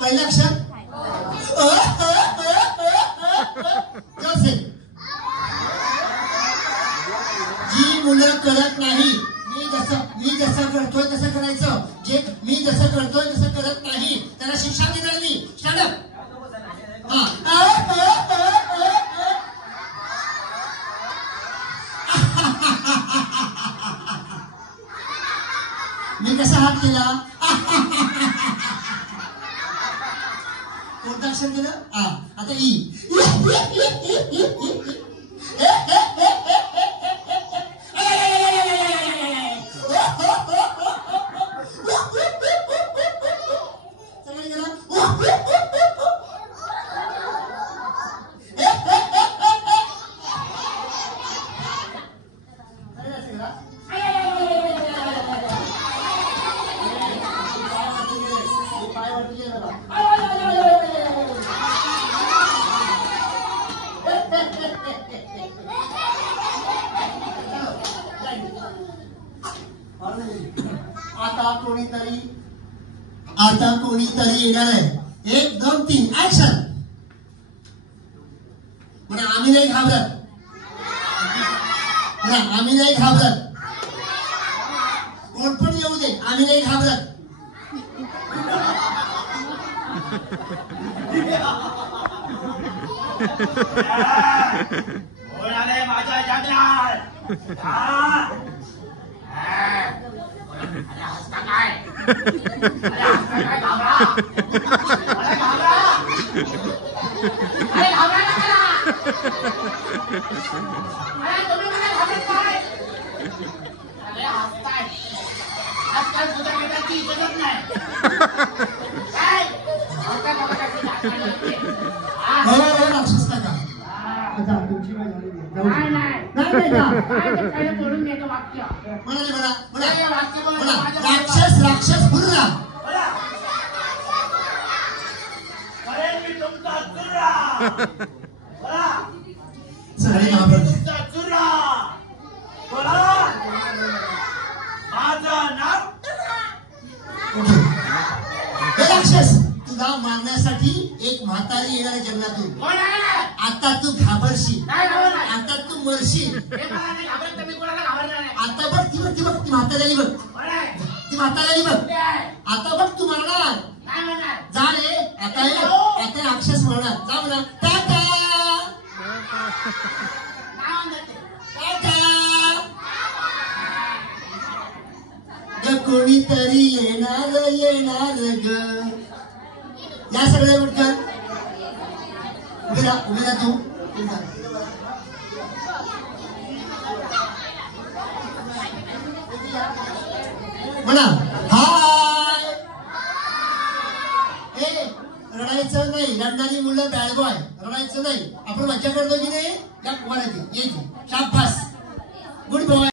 पहिलं अक्षर जी मुलं करत नाही, मी जसं करतोय तसं करायचं, जे मी जसं करतोय तसं करत नाही त्याला शिक्षा देणार मी. Stand up. मी कसा हात केला? कोणतं अक्षर केलं? आता ई. आता कोणीतरी येणार आहे. 1 2 3 ऍक्शन. म्हणा आम्ही नाही घाबरत. म्हणा आम्ही नाही घाबरत. कोण पण येऊ दे, आम्ही नाही घाबरत. माझ्या जंगलात राक्षस राक्षस पुरा राक्षस तुला मारण्यासाठी एक म्हातारी येणार जंगलातून. आता तू घाबरशील, आता तू मरशील. आता बघ ती बघ ती बघ ती म्हातारी बघ, ती म्हातारी बघ. आता बघ तू मारणार. जा रे आता ये. आता राक्षस मारणार. जा म्हणा टाटा टाटा. कोणीतरी येणार येणार ग. या सगळ्या उठकर उभी राहा तू. म्हणा हाय. रडायचं नाही. लढणारी मुलं बॅड बॉय. रडायचं नाही. आपण मज्जा करतो की नाही. या शाबास. Good boy.